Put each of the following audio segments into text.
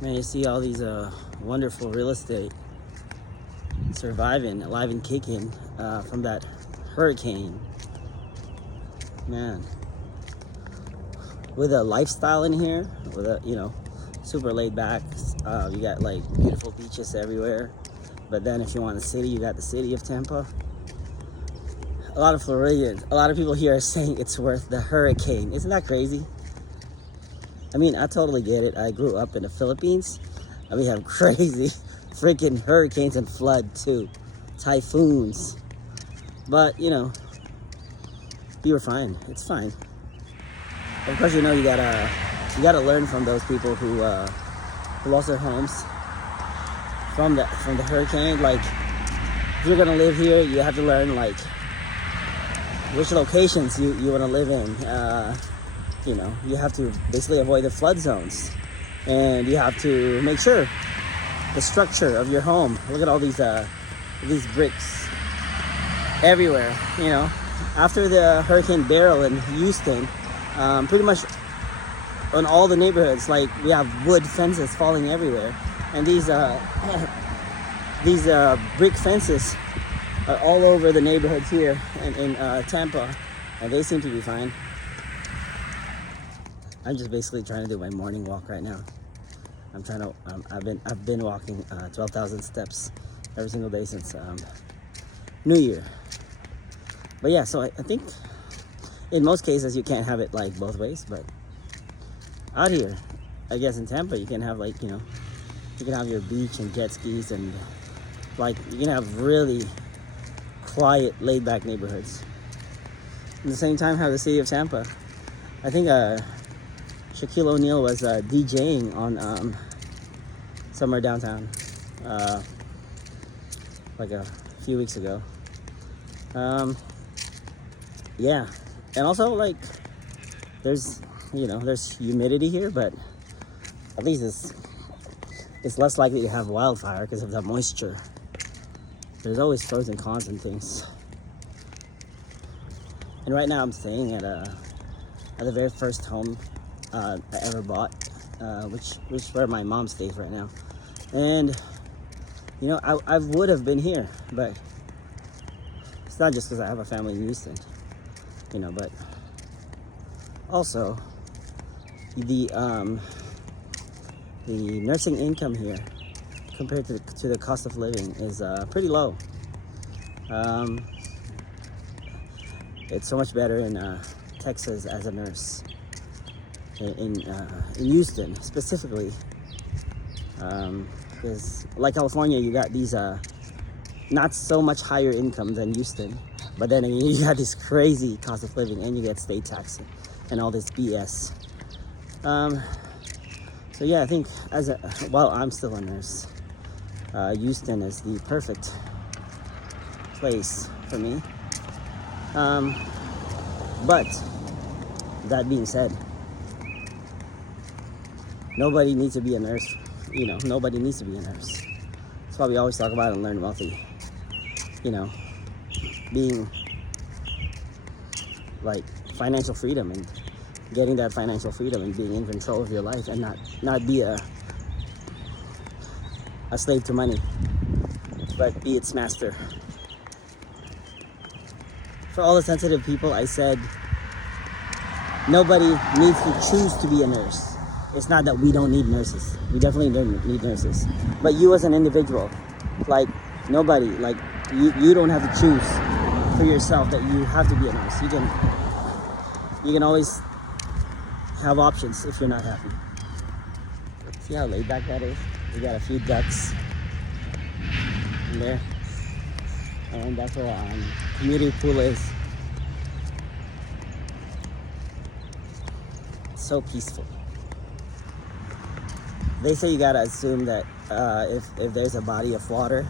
Man, you see all these wonderful real estate surviving, alive and kicking from that hurricane. Man, with a lifestyle in here, with a super laid back. You got like beautiful beaches everywhere. But then if you want the city, you got the city of Tampa. A lot of Floridians, a lot of people here are saying it's worth the hurricane. Isn't that crazy? I mean, I totally get it. I grew up in the Philippines, and we have crazy freaking hurricanes and flood too, typhoons. But you were fine. It's fine. Of course, you gotta learn from those people who lost their homes from the hurricane. Like, if you're gonna live here, you have to learn like which locations you want to live in. You have to basically avoid the flood zones, and you have to make sure the structure of your home. Look at all these bricks everywhere. After the Hurricane Beryl in Houston, pretty much on all the neighborhoods, like, we have wood fences falling everywhere, and these brick fences are all over the neighborhoods here in Tampa, and they seem to be fine. I'm just basically trying to do my morning walk right now. I've been walking 12,000 steps every single day since New Year. But yeah, so I think in most cases you can't have it like both ways, but out here, I guess in Tampa, you can have you can have your beach and jet skis, and like you can have really quiet, laid back neighborhoods. At the same time, have the city of Tampa. I think Shaquille O'Neal was DJing on somewhere downtown like a few weeks ago. Yeah, and also like there's humidity here, but at least it's less likely to have wildfire because of the moisture. There's always pros and cons and things. And right now I'm staying at the very first home I ever bought, which is where my mom stays right now. And I would have been here, but it's not just because I have a family in Houston, but also the nursing income here compared to the cost of living is pretty low. It's so much better in Texas as a nurse, in Houston specifically, because like California, you got these not so much higher income than Houston, but then you got this crazy cost of living, and you get state tax and all this BS. So yeah, I think while I'm still a nurse, Houston is the perfect place for me. But that being said, nobody needs to be a nurse. Nobody needs to be a nurse. That's why we always talk about and learn about being like financial freedom, and getting that financial freedom and being in control of your life, and not be a slave to money, but be its master. For all the sensitive people, I said nobody needs to choose to be a nurse. It's not that we don't need nurses. We definitely don't need nurses. But you as an individual, like nobody, like you don't have to choose for yourself that you have to be a nurse. You can always have options if you're not happy. See how laid back that is? We got a few ducks in there. And that's where community pool is. It's so peaceful. They say you gotta assume that if there's a body of water,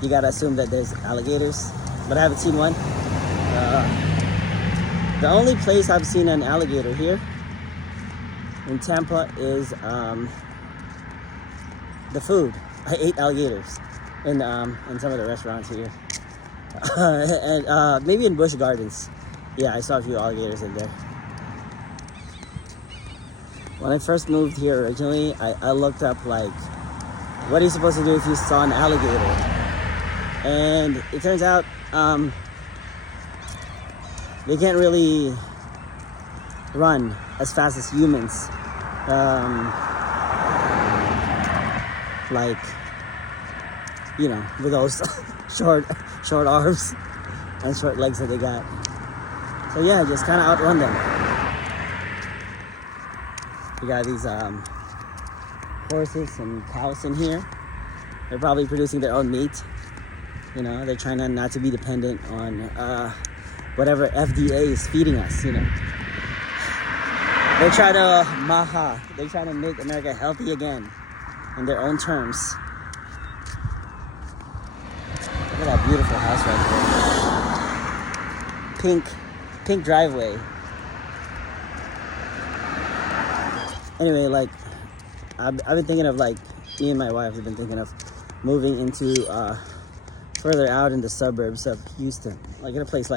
you gotta assume that there's alligators, but I haven't seen one. The only place I've seen an alligator here in Tampa is the food. I ate alligators in some of the restaurants here. And maybe in Busch Gardens. Yeah, I saw a few alligators in there. When I first moved here originally, I looked up like, what are you supposed to do if you saw an alligator? And it turns out they can't really run as fast as humans. Like, you know, with those short arms and short legs that they got. So yeah, just kind of outrun them. We got these horses and cows in here. They're probably producing their own meat. You know, they're trying not to be dependent on whatever FDA is feeding us, you know. They're trying to make America healthy again in their own terms. Look at that beautiful house right there. Pink driveway. Anyway, like, I've been thinking of, like, me and my wife have been thinking of moving into further out in the suburbs of Houston, like in a place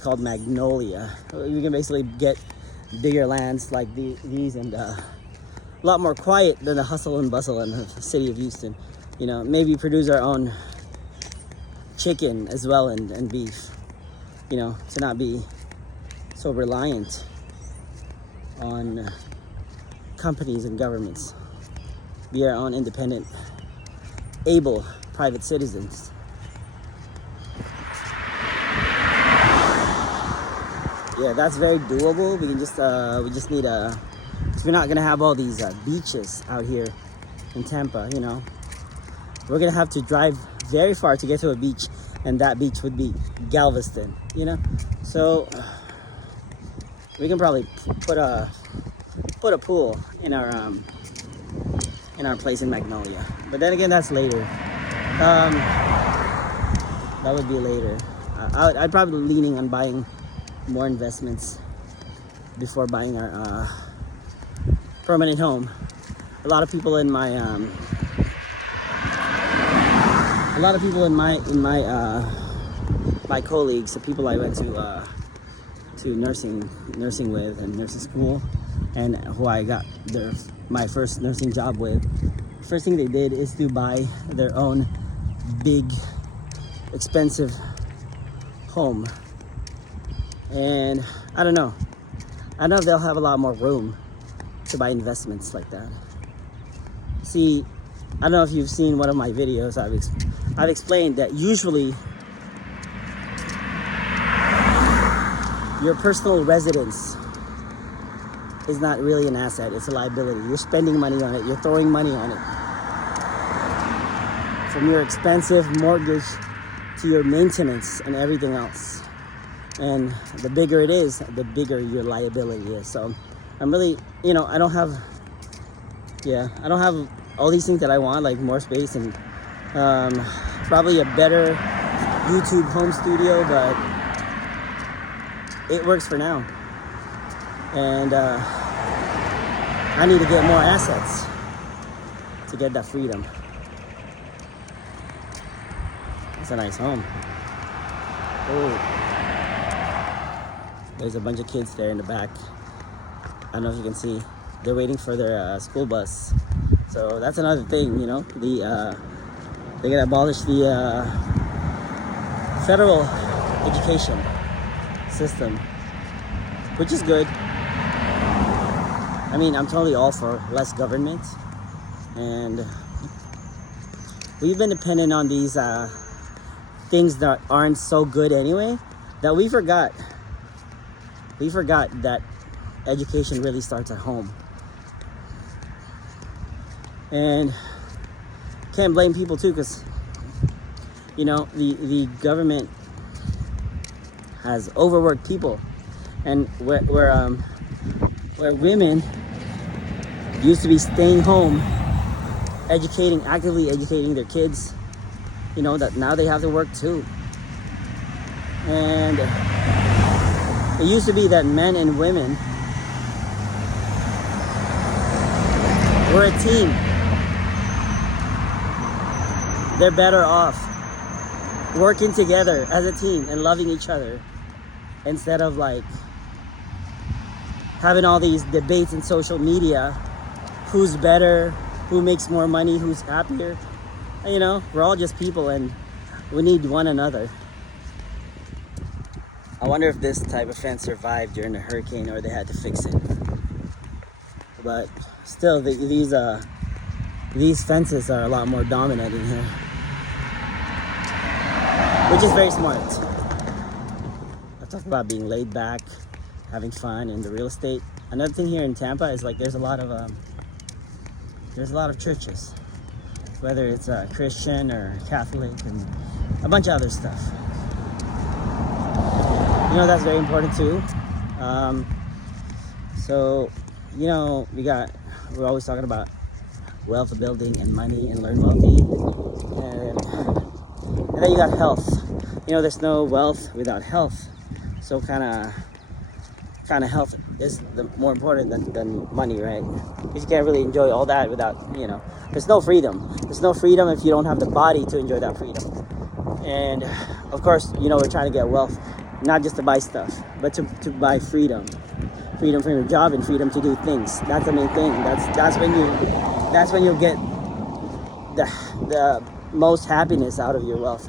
called Magnolia. You can basically get bigger lands like these and a lot more quiet than the hustle and bustle in the city of Houston. You know, maybe produce our own chicken as well and beef, you know, to not be so reliant on companies and governments. Be our own independent, able private citizens. Yeah, that's very doable. We just need because we're not gonna have all these beaches out here in Tampa, you know. We're gonna have to drive very far to get to a beach, and that beach would be Galveston, you know. So we can probably put a pool in our place in Magnolia. But then again, that's later. That would be later. I'd probably leaning on buying more investments before buying our permanent home. A lot of people in my my colleagues, the people I went to nursing with and nursing school, and who I got my first nursing job with, first thing they did is to buy their own big, expensive home. And I don't know if they'll have a lot more room to buy investments like that. See, I don't know if you've seen one of my videos. I've explained that usually your personal residence is not really an asset, it's a liability. You're spending money on it, you're throwing money on it. From your expensive mortgage to your maintenance and everything else. And the bigger it is, the bigger your liability is. So I'm really, you know, I don't have all these things that I want, like more space and probably a better YouTube home studio, but it works for now. And I need to get more assets to get that freedom. It's a nice home. Oh, there's a bunch of kids there in the back. I don't know if you can see. They're waiting for their school bus. So that's another thing, you know. They're gonna abolish the federal education system, which is good. I mean, I'm totally all for less government, and we've been dependent on these things that aren't so good anyway, that we forgot that education really starts at home. And can't blame people too, because you know the government has overworked people, and where women used to be staying home, actively educating their kids, you know, that now they have to work too. And it used to be that men and women were a team. They're better off working together as a team and loving each other, instead of like having all these debates in social media, who's better, who makes more money, who's happier. You know, we're all just people and we need one another. I wonder if this type of fence survived during the hurricane or they had to fix it. But still, these fences are a lot more dominant in here, which is very smart. I talk about being laid back, having fun in the real estate. Another thing here in Tampa is like there's a lot of churches, whether it's Christian or Catholic and a bunch of other stuff. You know, that's very important too. So, you know, we're always talking about wealth building and money and learn wealthy. And then you got health. You know, there's no wealth without health. So kind of health is more important than money, right? Because you can't really enjoy all that without, you know, there's no freedom. There's no freedom if you don't have the body to enjoy that freedom. And of course, you know, we're trying to get wealth, not just to buy stuff, but to buy freedom. Freedom from your job and freedom to do things. That's the main thing. That's when you get the most happiness out of your wealth.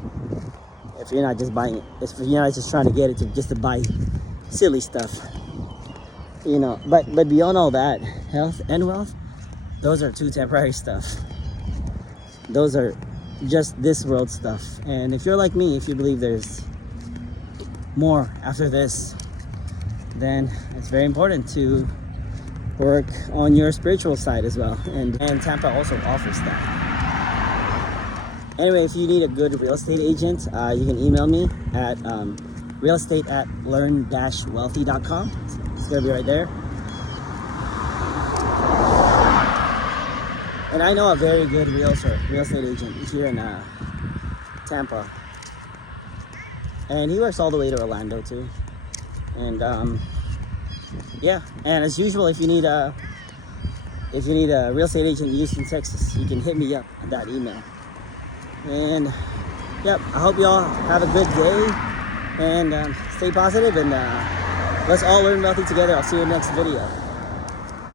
If you're not just buying it, if you're not just trying to get it to buy silly stuff, you know. But beyond all that, health and wealth, those are two temporary stuff. Those are just this world stuff. And if you're like me, if you believe there's more after this, then it's very important to work on your spiritual side as well. And Tampa also offers that. Anyway, if you need a good real estate agent, you can email me at realestate@learn-wealthy.com. It's gonna be right there. And I know a very good real estate agent here in Tampa. And he works all the way to Orlando too. And yeah, and as usual, if you need a real estate agent in Houston, Texas, you can hit me up at that email. And yep, I hope you all have a good day and stay positive, and let's all learn wealthy together. I'll see you in the next video.